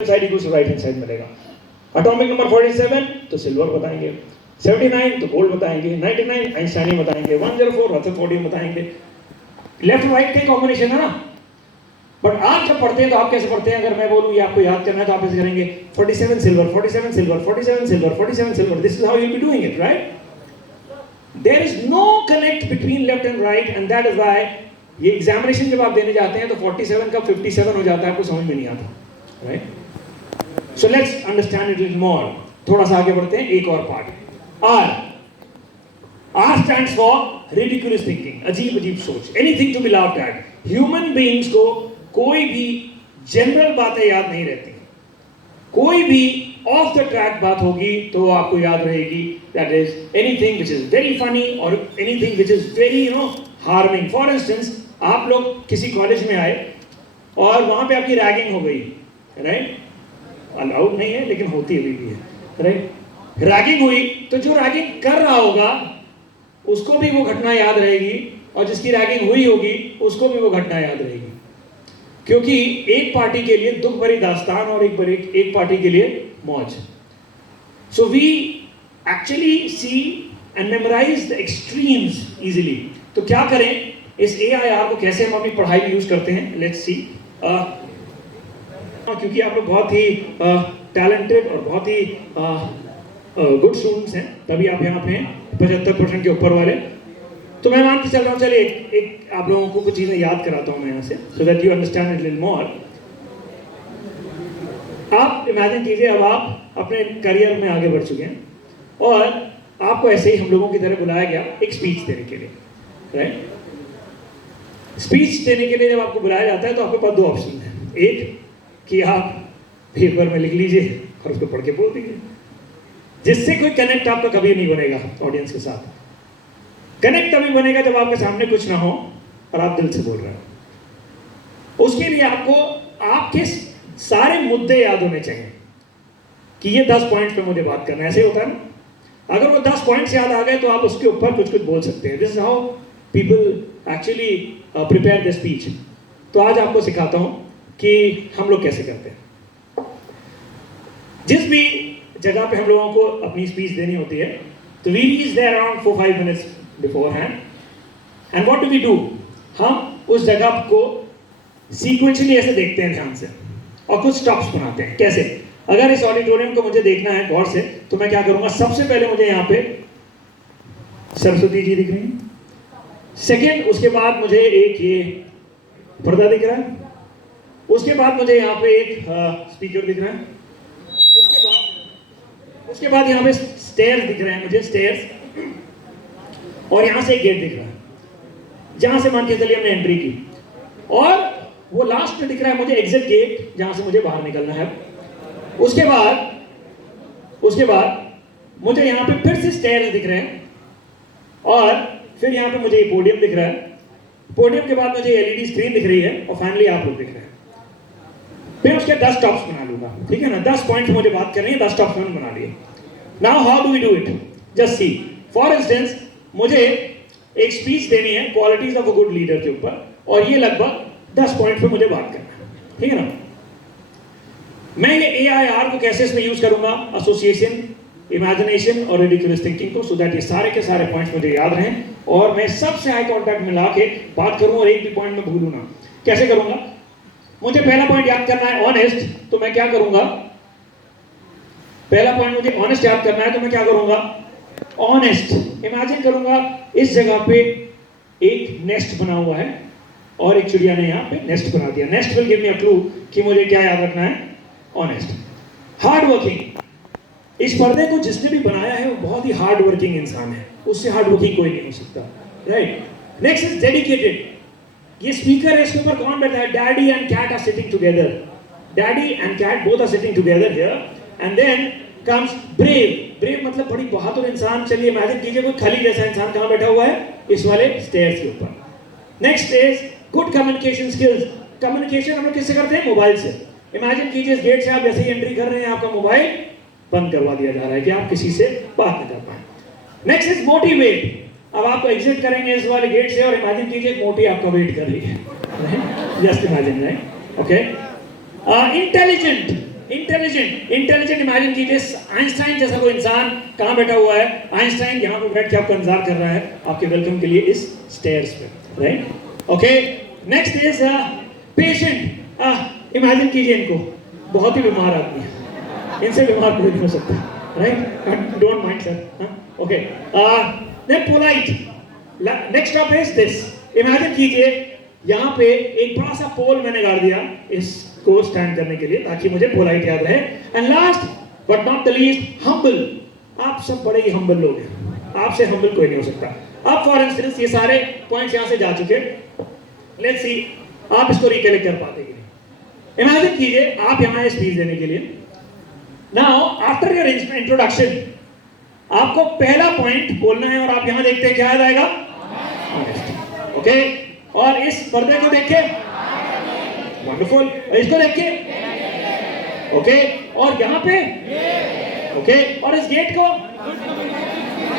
Side equals to right hand side मिलेगा। Atomic number 47 तो silver बताएंगे, 79 तो गोल्ड बताएंगे, 99 आइंस्टाइन बताएंगे, 104 रदरफोर्ड बताएंगे। लेफ्ट राइट का कॉम्बिनेशन है ना। बट आप जब पढ़ते हैं तो आप कैसे पढ़ते हैं? अगर मैं बोलूं ये आपको याद करना है तो आप ऐसे करेंगे 47 silver, 47 silver, 47 silver, 47 silver. This is how you will be doing it, right? There is no connect between left and right, and that is why ये एग्जामिनेशन जब आप देने जाते हैं तो 47 का 57 हो जाता है, आपको समझ में नहीं आता, right? So let's understand it a little more. थोड़ा सा आगे बढ़ते हैं, एक और part. R stands for ridiculous thinking, अजीब अजीब सोच, anything to be laughed at. Human beings को कोई भी जनरल बातें याद नहीं रहती, कोई भी ऑफ द ट्रैक बात होगी तो वो आपको याद रहेगी। That is anything which is very funny or anything which is very harming. For instance, आप लोग किसी कॉलेज में आए और वहाँ पे आपकी रैगिंग हो गई, राइट? अलाउड नहीं है लेकिन होती अभी भी है, राइट? रैगिंग हुई तो जो रैगिंग कर रहा होगा उसको भी वो घटना याद रहेगी, और जिसकी रैगिंग हुई होगी उसको भी वो घटना याद रहेगी, क्योंकि एक पार्टी के लिए दुख भरी दास्तान और एक पार्टी के लिए मौज। So we actually see and memorise the extremes easily. तो क्या करें, इस AIR को कैसे हम अपनी पढ़ाई में यूज करते हैं, लेट्स सी। क्योंकि आप लोग बहुत ही टैलेंटेड और बहुत ही गुड स्टूडेंट्स हैं, तभी आप यहाँ पे हैं 75% के ऊपर वाले। तो मैं मान के चल रहा हूँ, चलिए एक आप लोगों को कुछ चीज़ें याद कराता हूँ मैं यहाँ से, so that you understand it little मोर। आप इमेजिन कीजिए अब आप अपने करियर में आगे बढ़ चुके हैं और आपको ऐसे ही हम लोगों की तरह बुलाया गया एक स्पीच देने के लिए, राइट? स्पीच देने के लिए जब आपको बुलाया जाता है तो आपके पास दो ऑप्शन हैं। एक कि आप पेपर में लिख लीजिए और उसको पढ़ के बोल दीजिए, जिससे कोई कनेक्ट आपका कभी नहीं बनेगा ऑडियंस के साथ। कनेक्ट तभी बनेगा जब आपके सामने कुछ ना हो और आप दिल से बोल रहे हो। उसके लिए आपको आपके सारे मुद्दे याद होने चाहिए कि ये 10 पॉइंट पे मुझे बात करना है, ऐसे होता है ना। अगर वो 10 पॉइंट्स याद आ गए तो आप उसके ऊपर कुछ कुछ बोल सकते हैं। This is how people actually prepare the speech. तो आज आपको सिखाता हूँ कि हम लोग कैसे करते हैं। जिस भी जगह पे हम लोगों को अपनी स्पीच देनी होती है तो we reach there around 4-5 minutes beforehand, and what do we do, हम उस जगह को सीक्वेंशियली ऐसे देखते हैं ध्यान से और कुछ स्टॉप्स बनाते हैं। कैसे? अगर इस ऑडिटोरियम को मुझे देखना है गौर से तो मैं क्या करूंगा, सबसे पहले मुझे यहाँ पे सरस्वती जी दिख रही है, सेकेंड उसके बाद मुझे एक ये पर्दा दिख रहा है, उसके बाद मुझे यहाँ पे एक स्पीकर दिख रहा है, उसके बाद यहाँ पे स्टेयर्स दिख रहे हैं मुझे, स्टेयर्स, और यहाँ से एक गेट दिख रहा है जहाँ से मान के चलिए हमने एंट्री की, और वो लास्ट में दिख रहा है मुझे एग्जिट गेट जहाँ से मुझे बाहर निकलना है। उसके बाद मुझे यहाँ पे फिर से स्टेयर्स दिख रहे हैं, और फिर यहाँ पे मुझे ये पोडियम दिख रहा है, पोडियम के बाद मुझे LED स्क्रीन दिख रही है, और फाइनली आप लोग दिख रहे हैं। फिर उसके 10 स्टॉप्स बना लूंगा, ठीक है ना? 10 पॉइंट्स मुझे बात करनी है, 10 स्टॉप्स मैंने बना लिए। Now how do we do it, just see. For instance मुझे एक स्पीच देनी है qualities of a good leader के ऊपर, और ये लगभग 10 पॉइंट पे मुझे बात करना है, ठीक है ना? मैं ये AIR को कैसे इसमें यूज करूंगा, एसोसिएशन, इमेजिनेशन और रिडिकुलस थिंकिंग को, सो दैट ये सारे के सारे पॉइंट्स मुझे याद रहें और मैं सबसे हाई कॉन्टैक्ट मिला के बात करूं और एक भी पॉइंट में भूलूं ना। कैसे करूंगा? मुझे पहला पॉइंट याद करना है ऑनेस्ट, तो मैं क्या करूंगा, पहला पॉइंट मुझे ऑनेस्ट याद करना है तो मैं क्या करूंगा, ऑनेस्ट इमेजिन करूंगा इस जगह पे एक नेस्ट बना हुआ है और एक चिड़िया ने यहाँ पे नेस्ट बना दिया। Nest will give me a clue कि मुझे क्या याद रखना है, ऑनेस्ट। हार्ड वर्किंग, इस पर्दे को जिसने भी बनाया है वो बहुत ही हार्ड वर्किंग इंसान है, उससे हार्ड वर्किंग कोई नहीं हो सकता, राइट? Next is dedicated. ये स्पीकर है, इसके ऊपर कौन बैठा है, daddy and cat are sitting together, daddy and cat both are sitting together here, and then comes brave. Brave मतलब बड़ी बहादुर इंसान। चलिए इमेजिन कीजिए कोई खली जैसा इंसान कहाँ बैठा हुआ है, इस वाले स्टेयर्स के ऊपर। Next is good communication skills. Communication हम लोग किससे करते हैं, मोबाइल से। इमेजिन कीजिए इस गेट से आप जैसे ही एंट्री कर रहे हैं आपका मोबाइल बंद करवा दिया जा रहा है कि आप किसी से बात न कर पाए। Next is motivate. अब आप एग्जिट करेंगे इस वाले गेट से और इमेजिन कीजिए मोटी आपका वेट कर रही है, just imagine, right? Okay. Intelligent, intelligent, intelligent imagine कीजिए आइंस्टाइन जैसा कोई इंसान कहाँ बैठा हुआ है, आइंस्टाइन यहाँ पे बैठ के आपका इंतजार कर रहा है आपके वेलकम के लिए इस स्टेयर्स पे, right? Okay, next is patient. Imagine कीजिए इनको, बहुत ही बीमार आदमी है, इनसे बीमार कोई नहीं हो सकता, right? Don't mind sir, okay. Then polite, next stop is this. Imagine कीजिए यहाँ पे एक बड़ा सा पोल मैंने गाड़ दिया इसको स्टैंड करने के लिए ताकि मुझे पोलाइट याद रहे। And last but not the least, humble. आप सब बड़े ही हम्बल लोग हैं, आपसे हम्बल कोई नहीं हो सकता। अब फॉर इंस्टेंस ये सारे पॉइंट्स यहाँ से जा चुके, लेट्स सी आप इसको रिकलेक्ट कर पाते कि नहीं। इमेजिन कीजिए आप यहाँ है स्पीच देने के लिए। नाउ आफ्टर योर इंट्रोडक्शन आपको पहला पॉइंट बोलना है और आप यहाँ देखते हैं क्या आ जाएगा, ओके। और इस पर्दे को देख के वंडरफुल, इसको देख के ओके, और यहाँ पे ओके, और इस गेट को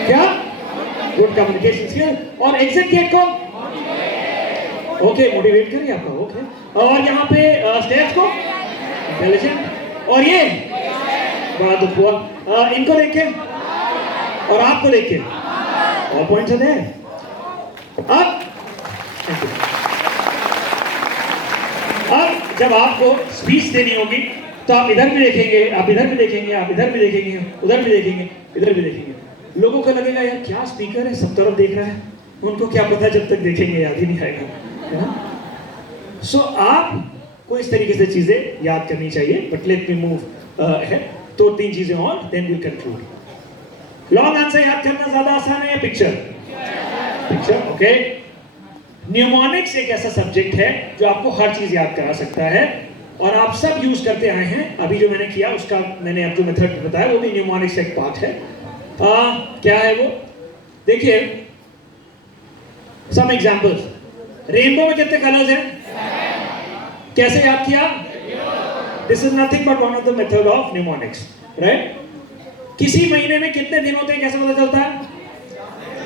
क्या, गुड कम्युनिकेशन स्किल, और एग्जिट गेट को ओके, मोटिवेट करिए आपका, ओके। और यहाँ पे स्टेप्स को इंटेलिजेंट, और ये बड़ा दुख हुआ इनको देख के और आपको देख के, और पॉइंट्स है। अब जब आपको स्पीच देनी होगी तो आप इधर भी देखेंगे, आप इधर भी देखेंगे, आप इधर भी देखेंगे, उधर भी देखेंगे, इधर भी देखेंगे। लोगों को लगेगा यार क्या स्पीकर है, सब तरफ देख रहा है, उनको क्या पता जब तक देखेंगे याद ही नहीं आएगा, है ना? सो आपको इस तरीके से चीजें याद करनी चाहिए। बट लेट मी मूव है, तो 3 चीजें और then will conclude. Long answer याद करना ज्यादा आसान है या पिक्चर? Picture, okay. न्यूमोनिक्स एक ऐसा सब्जेक्ट है जो आपको हर चीज याद करा सकता है और आप सब यूज करते आए हैं। अभी जो मैंने किया उसका मैंने आपको मेथड बताया, वो भी न्यूमोनिक्स एक पार्ट है। क्या है वो? देखिए सम एग्जांपल्स। रेनबो में कितने कलर्स हैं? कैसे याद किया? This is nothing but one of the method of mnemonics, right? किसी महीने में कितने दिन होते हैं कैसे पता चलता है?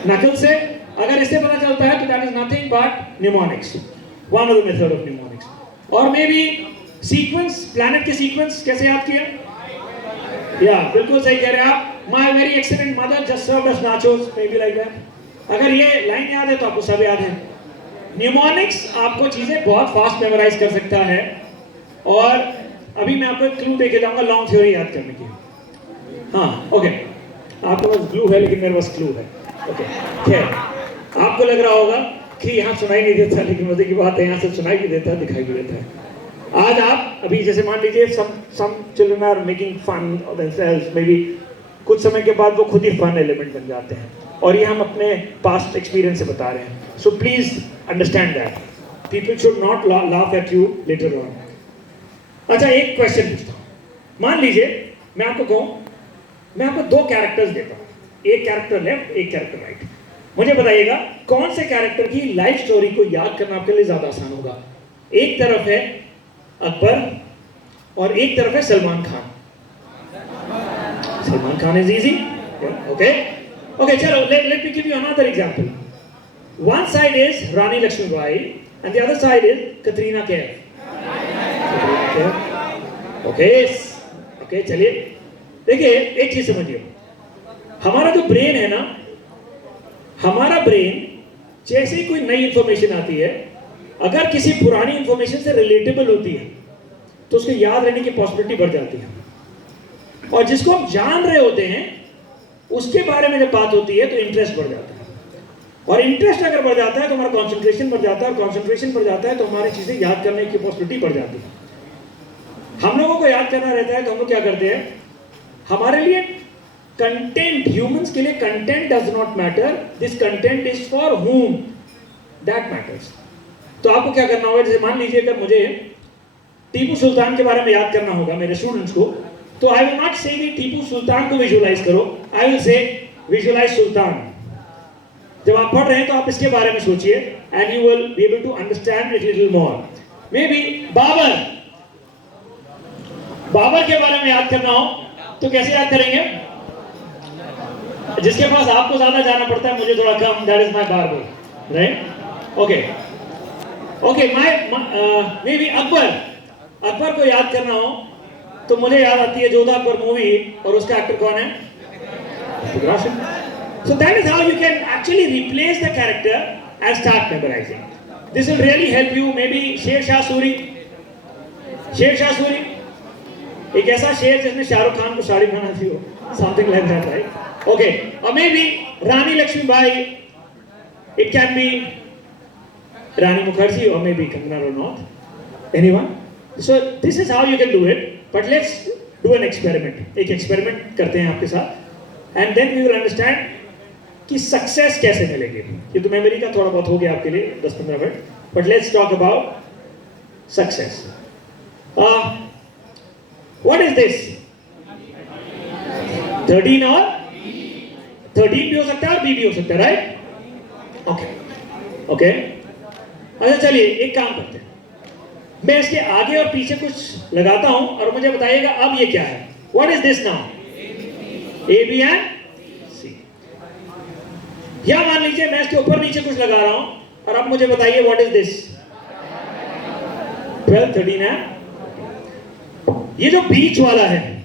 नकल से। अगर इससे पता चलता है तो that is nothing but mnemonics, one of the method of mnemonics. और मे बी सीक्वेंस, प्लैनेट के सीक्वेंस कैसे याद किया? या बिल्कुल सही कह रहे हैं आप। My very excellent mother just served us nachos, may be like that. अगर ये लाइन याद है तो आपको सब याद है। न्यूमोनिक्स आपको चीजें बहुत फास्ट मेमोराइज कर सकता है। और अभी मैं आपको एक क्लू देके जाऊंगा लॉन्ग थ्योरी याद करने की। हाँ, ओके। आपके पास ग्लू है लेकिन मेरे पास क्लू है, ओके। खैर, आपको लग रहा होगा कि यहाँ सुनाई नहीं देता, लेकिन मजे की बात है यहाँ से सुनाई भी देता है, दिखाई भी देता है। आज आप अभी जैसे मान लीजिए some children are making fun of themselves, maybe कुछ समय के बाद वो खुद ही फन एलिमेंट बन जाते हैं, और ये हम अपने पास्ट एक्सपीरियंस से बता रहे हैं। So please understand that people should not laugh at you later on. अच्छा, एक क्वेश्चन पूछता हूँ। मान लीजिए मैं आपको कहूँ, मैं आपको 2 कैरेक्टर्स देता हूँ, एक कैरेक्टर लेफ्ट, एक कैरेक्टर राइट। मुझे बताइएगा कौन से कैरेक्टर की लाइफ स्टोरी को याद करना आपके लिए ज्यादा आसान होगा। एक तरफ है अकबर और एक तरफ है Salman Khan. Salman Khan is easy, okay okay. चलो let me give you another example. One side is Rani Laxmibai and the other side is Katrina Kaif. Okay okay, चलिए देखिए एक चीज समझिए। हमारा जो ब्रेन है ना, हमारा ब्रेन जैसे ही कोई नई इंफॉर्मेशन आती है, अगर किसी पुरानी इंफॉर्मेशन से रिलेटेबल होती है तो उसको याद रहने की पॉसिबिलिटी बढ़ जाती है। और जिसको हम जान रहे होते हैं उसके बारे में जब बात होती है तो इंटरेस्ट बढ़ जाता है, और इंटरेस्ट अगर बढ़ जाता है तो हमारा कॉन्सेंट्रेशन बढ़ जाता है, और कॉन्सेंट्रेशन बढ़ जाता है तो हमारी चीजें याद करने की पॉसिबिलिटी बढ़ जाती है। हम लोगों को याद करना रहता है तो हम लोग क्या करते हैं, हमारे लिए कंटेंट, ह्यूमंस के लिए content does not matter, this content is for whom that matters. तो आपको क्या करना होगा, जैसे मान लीजिए अगर मुझे टीपू सुल्तान के बारे में याद करना होगा मेरे स्टूडेंट्स को, तो आई विल नॉट से कि टीपू सुल्तान को विजुअलाइज करो, आई विल से विजुअलाइज सुल्तान। जब आप पढ़ रहे हैं तो आप इसके बारे में सोचिए and you will be able to understand it little more. Maybe Babar, Babar के बारे में याद करना हो तो कैसे याद करेंगे? जिसके पास आपको ज्यादा जाना पड़ता है, मुझे थोड़ा कम, that is my Babur, right? Okay okay. Maybe Akbar, Akbar को याद करना हो तो मुझे याद आती है जोधा अकबर मूवी, और उसका एक्टर कौन है? Hrithik Roshan. So that is how you can actually replace the character and start memorizing. This will really help you. Maybe Sher Shah Suri, एक ऐसा शेर जिसने शाहरुख खान को साड़ी पहनाती हो, something like that, right? Okay, or maybe Rani Lakshmibai. It can be Rani Mukherjee or maybe Kangana Ranaut. Anyone? So this is how you can do it. But let's do an experiment. एक experiment करते हैं आपके साथ, and then we will understand कि success कैसे मिलेगी. ये तो मेमोरी का थोड़ा बहुत हो गया आपके लिए 10-15 minute, but let's talk about success. What is this? 13 और 13 भी हो सकता है और बी भी हो सकता है, राइट? ओके. अच्छा चलिए एक काम करते हैं, मैं इसके आगे और पीछे कुछ लगाता हूं और मुझे बताइएगा अब ये क्या है. What is this now? A B and या मान लीजिए मैं इसके ऊपर नीचे कुछ लगा रहा हूं और अब मुझे बताइए व्हाट इज दिस? 12, 13 है. ये जो बीच वाला है,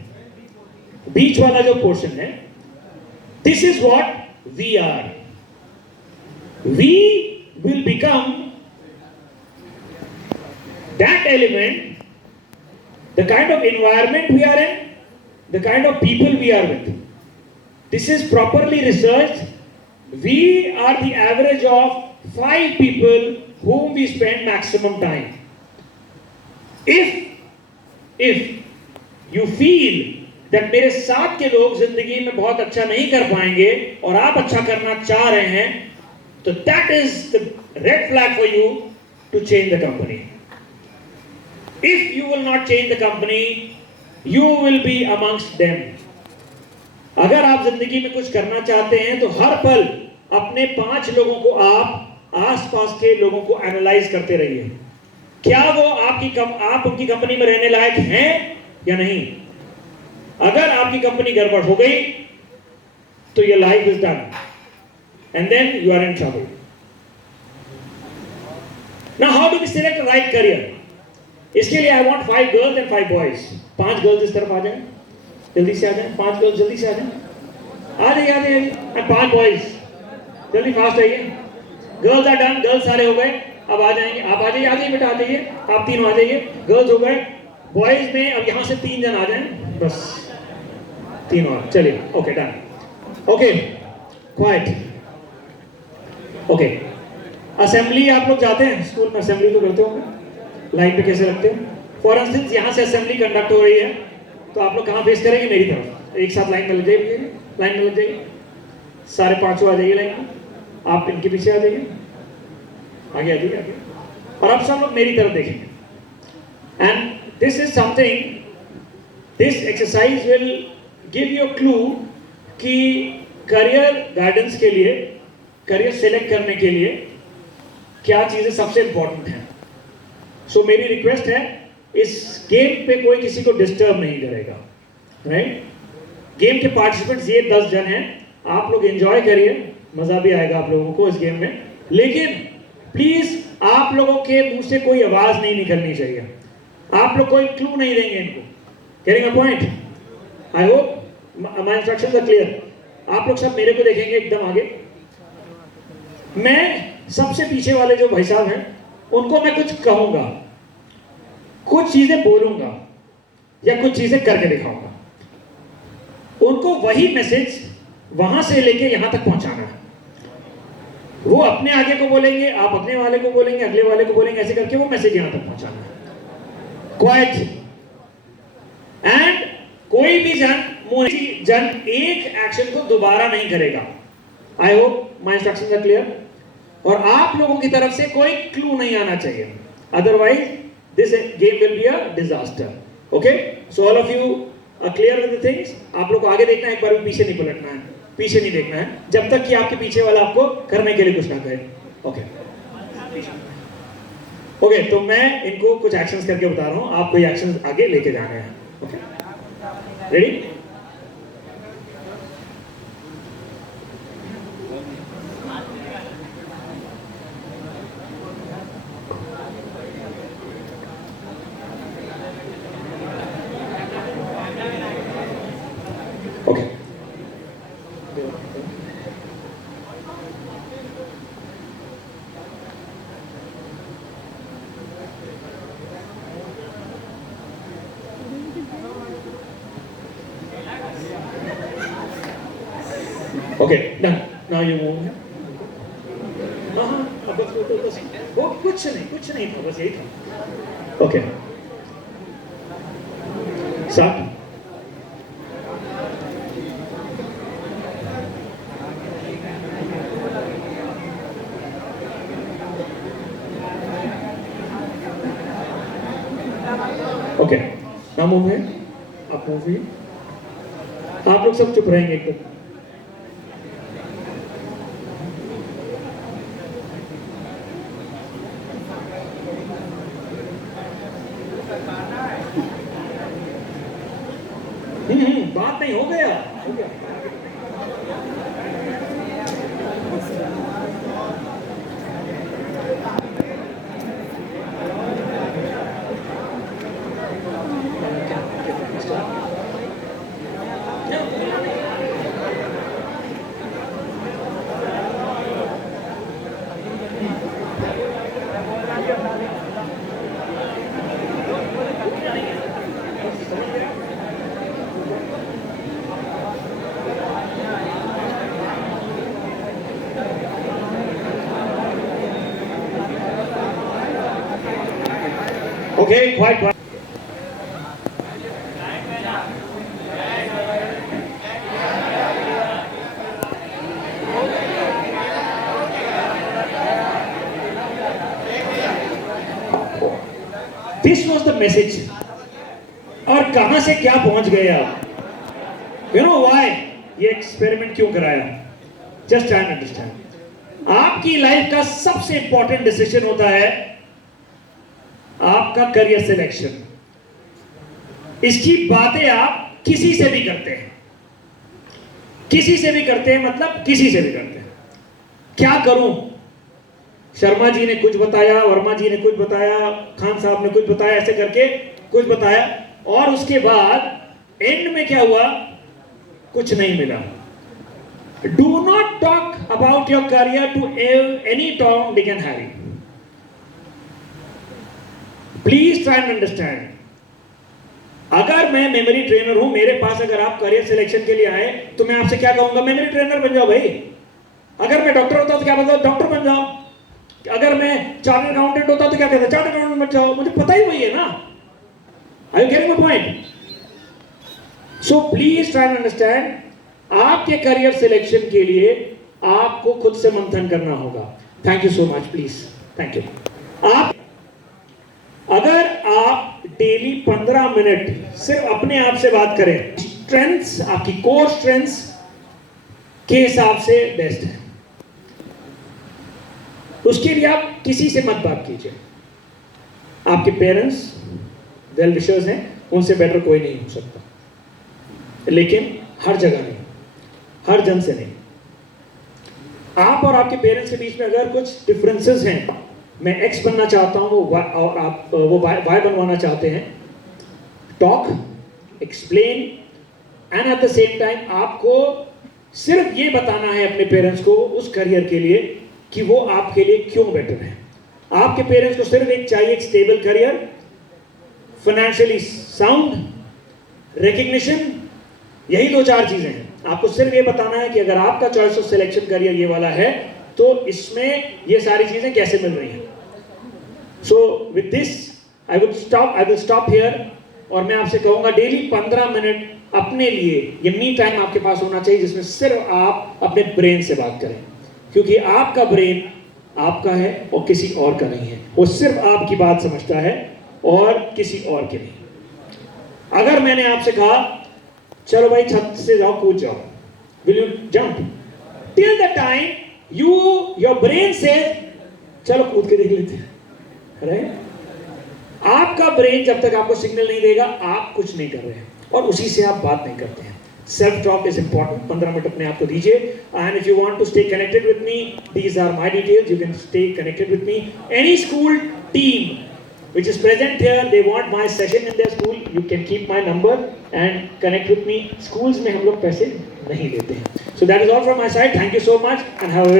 बीच वाला जो पोर्शन है, this is what we are. We will become that element, the kind of environment we are in, the kind of people we are with. This is properly researched. We are the average of 5 people whom we spend maximum time. If you feel that मेरे साथ के लोग जिंदगी में बहुत अच्छा नहीं कर पाएंगे और आप अच्छा करना चाह रहे हैं, तो that is the red flag for you to change the company. If you will not change the company, you will be amongst them. अगर आप जिंदगी में कुछ करना चाहते हैं तो हर पल अपने 5 लोगों को, आप आसपास के लोगों को एनालाइज करते रहिए. क्या वो आप उनकी कंपनी में रहने लायक हैं या नहीं? अगर आपकी कंपनी गड़बड़ हो गई तो your life is done and then you are in trouble. Now how do we select right career? इसके लिए I want 5 girls and 5 boys. 5 girls इस तरफ आ जाएं, जल्दी से आ जाएं. 5 गर्ल्स जल्दी से आ जाएं, आ जाइए. एंड 5 बॉयज जल्दी फास्ट आइए. गर्ल्स आर डन, गर्ल्स सारे हो गए. अब आ जाएंगे, आप आ जाइए बेटा, आ जाइए. आप तीनों आ जाइए. गर्ल्स हो गए. बॉयज में अब यहां से 3 जन आ जाएं, बस 3 और. चलिए okay done. Okay quite. Okay assembly आप लोग जाते हैं स्कूल में? असेंबली तो करते होंगे. लाइन पे कैसे लगते हैं? फॉर इंस्टेंस यहां से असेंबली कंडक्ट हो रही है तो आप लोग कहां फेस करेंगे? मेरी तरफ. एक साथ लाइन में लग जाइए. लाइन में लग जाइए. सारे 5 आ जाइए लाइन में. आप इनके पीछे आ जाइए. आगे आ जाइए आगे. और अब सब लोग मेरी तरफ देखेंगे. And this is something, this exercise will give you a clue कि करियर गाइडेंस के लिए, करियर सेलेक्ट करने के लिए क्या चीजें सबसे इंपॉर्टेंट हैं. सो मेरी रिक्वेस्ट है, इस गेम पे कोई किसी को डिस्टर्ब नहीं करेगा, राइट? गेम के पार्टिसिपेंट्स ये 10 जन हैं. आप लोग एंजॉय करिए, मजा भी आएगा आप लोगों को इस गेम में. लेकिन प्लीज आप लोगों के मुंह से कोई आवाज नहीं निकलनी चाहिए. आप लोग कोई क्लू नहीं देंगे इनको. Getting a point? I hope my instructions are clear. आप लोग सब मेरे को देखेंगे एकदम आगे. मैं सबसे पीछे वाले जो भाई साहब हैं उनको मैं कुछ कहूंगा, कुछ चीजें बोलूंगा या कुछ चीजें करके दिखाऊंगा. उनको वही मैसेज वहां से लेके यहां तक पहुंचाना है. वो अपने आगे को बोलेंगे, आप अपने वाले को बोलेंगे, अगले वाले को बोलेंगे, ऐसे करके वो मैसेज यहां तक पहुंचाना है. क्वाइट. एंड कोई भी जन एक एक्शन को दोबारा नहीं करेगा. I hope my instructions are clear. और आप लोगों की तरफ से कोई क्लू नहीं आना चाहिए, otherwise this game will be a disaster. Okay, so all of you are clear with the things. आप लोग को आगे देखना है, एक बार भी पीछे नहीं पलटना है, पीछे नहीं देखना है जब तक कि आपके पीछे वाला आपको करने के लिए कुछ ना कहे. ओके ओके, तो मैं इनको कुछ एक्शंस करके बता रहा हूं, आप कोई एक्शंस आगे लेके जाने हैं. Okay ready? Okay okay done now you move हाँ बस वो कुछ नहीं था बस यही था ओके स्टार्ट ओके ना मूव है आप मूव है आप लोग सब चुप रहेंगे एकदम बात नहीं हो गया Okay, quiet. This was the message. और कहां से क्या पहुंच गए आप? You know why? ये एक्सपेरिमेंट क्यों कराया? Just try and understand. आपकी लाइफ का सबसे इंपॉर्टेंट डिसीजन होता है आपका करियर सिलेक्शन। इसकी बातें आप किसी से भी करते हैं, मतलब किसी से भी करते हैं। क्या करूं? शर्मा जी ने कुछ बताया, वर्मा जी ने कुछ बताया, खान साहब ने कुछ बताया, ऐसे करके कुछ बताया और उसके बाद एंड में क्या हुआ? कुछ नहीं मिला। Do not talk about your career to any Tom Dick and Harry. Please try and understand. अगर मैं मेमोरी ट्रेनर हूं, मेरे पास अगर आप करियर सिलेक्शन के लिए आए तो मैं आपसे क्या कहूंगा? मेमोरी ट्रेनर बन जाओ भाई। अगर मैं डॉक्टर होता तो क्या बोलता? डॉक्टर बन जाओ। अगर मैं चार्टर्ड अकाउंटेंट होता तो क्या कहता? चार्टर्ड अकाउंटेंट बन जाओ। मुझे पता ही वही है ना। Are you getting my point? So please try and understand, आपके करियर सिलेक्शन के लिए आपको खुद से मंथन करना होगा। Thank you so much, please thank you. आप अगर आप डेली 15 मिनट सिर्फ अपने आप से बात करें, स्ट्रेंथ्स, आपकी कोर स्ट्रेंथ्स के हिसाब से बेस्ट है। उसके लिए आप किसी से मत बात कीजिए। आपके पेरेंट्स वेल विशर्स हैं, उनसे बेटर कोई नहीं हो सकता, लेकिन हर जगह नहीं, हर जन से नहीं। आप और आपके पेरेंट्स के बीच में अगर कुछ डिफरेंसेस हैं, मैं एक्स बनना चाहता हूं और आप वो वाई बनवाना चाहते हैं, talk, explain and at the same time आपको सिर्फ ये बताना है अपने पेरेंट्स को उस करियर के लिए कि वो आपके लिए क्यों बेटर है। आपके पेरेंट्स को सिर्फ एक चाहिए, एक stable career, financially sound, recognition, यही 2-4 चीजें हैं। आपको सिर्फ ये बताना है कि अगर आपका चॉइस ऑफ सिलेक्शन करियर ये वाला है तो इसमें ये सारी चीजें कैसे मिल रही हैं। So with this I will stop here और मैं आपसे कहूंगा डेली 15 मिनट अपने लिए ये मी टाइम आपके पास होना चाहिए, जिसमें सिर्फ आप अपने ब्रेन से बात करें, क्योंकि आपका ब्रेन आपका है और किसी और का नहीं है। वो सिर्फ आपकी बात समझता है और किसी और की नहीं। अगर मैंने आपसे कहा चलो भाई छत से जाओ, कूद जाओ, will you jump? Till the time your brain से चलो कूद के देख लेते हैं, राइट? आपका ब्रेन जब तक आपको सिग्नल नहीं देगा आप कुछ नहीं कर रहे हैं और उसी से आप बात नहीं करते हैं। Self talk is important. 15 minute अपने आप को दीजिए। And if you want to stay connected with me, these are my details, you can stay connected with me. Any school team which is present here, they want my session in their school, you can keep my number and connect with me. Schools में हम लोग पैसे नहीं लेते हैं. So that is all from my side. Thank you so much and have a very